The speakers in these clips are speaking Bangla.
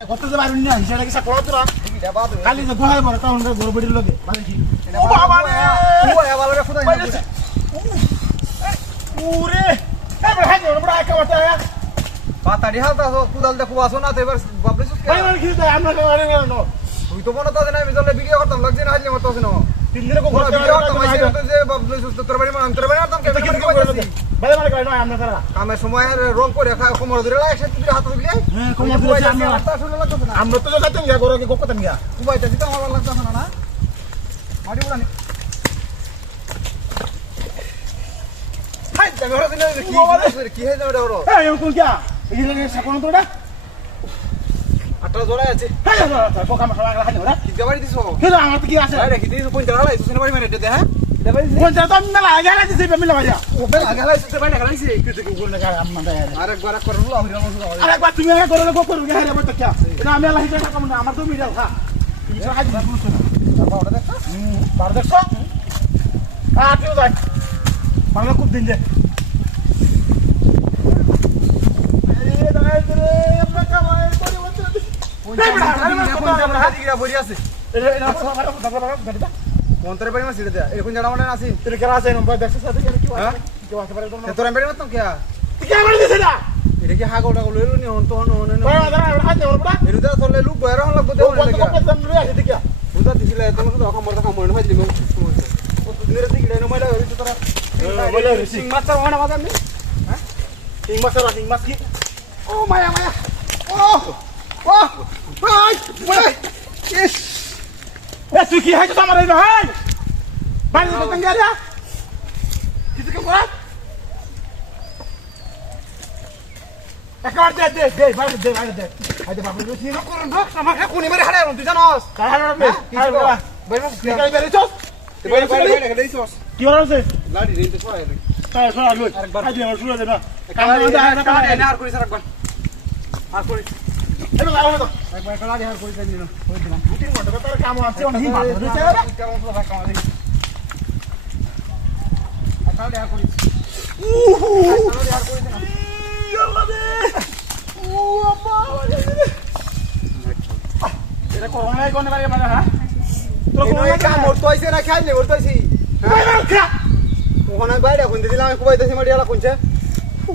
যে বাইরে নিয়ে হিসাবে কি সাকড়া তোরা খালি যে গহায় বড় তখন গড়বড়ির লগে। ও বাবা রে! বাইরে উরে এ বড় হাতে বড় একা বটা পাতাড়ি হালতা কুদাল দেখো আসো না তো এবার আমরা না তুই তো মনে তো না আমি জলে ভিডিও করতাম লাগছে না হাজলে মতো না তিন দিনে কো তারা কামের সময় রং করে কোমর ধরে লাগে তুই হাত দিবি হ্যাঁ আমরা লাগছে তো গিয়া কি গিয়া কুবাইতে দিতে আমার লাগছে না না। মাটি উড়ানি হাই জায়গা দিলে কি কি হয়ে যাবে ওরা এই কোন গিয়া এই যে তোরা আটটা জোড়াই আছে হ্যাঁ পোকা মাছ লাগা হানি ওরা কি যাবাড়ি দিছো কিন্তু আমার তো কি আছে আরে কি দিছো জায়গা লাইছো সিনেমা বাড়ি মেরে দে হ্যাঁ যা তো না লাগা না দিছে বেমিলা ভাইয়া ও বেলা আগে লাইছো তে বাড়ি লাইছি কিছু কি কোন লাগা আমরা দেয় আরেকবার একবার হলো আমি রামু আরে একবার তুমি আগে করে গো করু গেলে বড় কি এটা আমি আল্লাহ হিসাবে কাম না আমার তো মিডাল খা তুমি সব আজ বুঝছ না বাবা দেখা হুম বার দেখছ আ তুই যাই বাংলা খুব দিন দে আরে দাঁড়াই রে আমরা কামাই করি বলতে এটা এটা দাদা দাদা মন্তরে বাড়ি মাসি জানা মানে আসি এটা কেন আছে নম্বর দেখছ সাথে কি হ্যাঁ? কি পারে কে কি করে দিছে না এটা কি নি হন তো হন হন ওই দাঁড়া হাতে ওর বড় এরুদা তোলে লুক বয়রা হন লাগবো ও কত কত দাম রে আছে দেখিয়া বুঝা দিছিলে তুমি তো কাম মরতা কাম মরন হাজলি মে ও তো দিনে দিকে নো মাছ নি কি ও মায়া মায়া ও তুই কি হাইছো আমার এই ভাই বাড়ি তো তঙ্গা রে কিছু কি করা একবার দে দে বাইরে দে বাইরে দে। আইতে বাবু রুচি না করুন বক্স আমার কোনি মেরে হাড়ে তুই জানোস? কাহার রে কাহার রে বাইরে কি কাই বেরিছো বাইরে বাইরে বাইরে দেইছস কি হচ্ছে লাড়ি রেইতে ছড়াই তাই সরা লই। আরেকবার। আইতে আমার শুরু দে না। কাম না আর করিস আরেকবার। আর করিস। নি না এটা করোনা কোনে বারে মানে হ্যাঁ তোর করোনা কাম বাইরে খা ওখানে বাইরে খুঁজতে দিলাম কুবাইতেছি মাটি আলা খুঁজছে।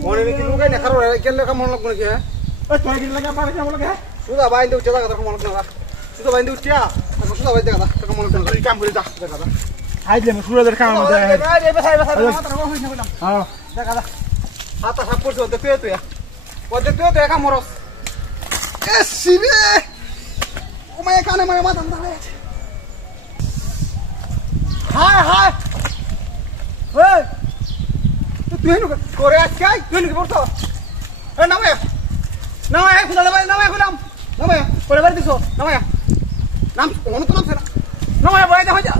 মনে নাকি লুকাই না খারো কেলে কাম মনে নাকি হ্যাঁ? তোর কি লাগা পারে কেমন লাগে সুদা বাইন্দে উঠছে দেখা তখন মনে লাগবে সুদা বাইন্দে উঠিয়া এখন সুদা বাইন্দে দেখা তখন মনে লাগবে তুই কাম করে যা। আইলে মে সুরদের কাম আছে হ্যাঁ। হাতা সাপ করছে ওদের তুই তুই ওদের তুই তুই একা মরস। এ শিবে ও মায়ে কানে মায়ে মাথা দাঁড়ায় এই! তুই হেনু করে আজকে তুই হেনু কি করছ এ নামে নামে খুদা ভাই নামে খুদাম নামে করে বাড়ি দিছো নামে নাম, কোন তো নাম সেনা বয়ে বড় দেখা যা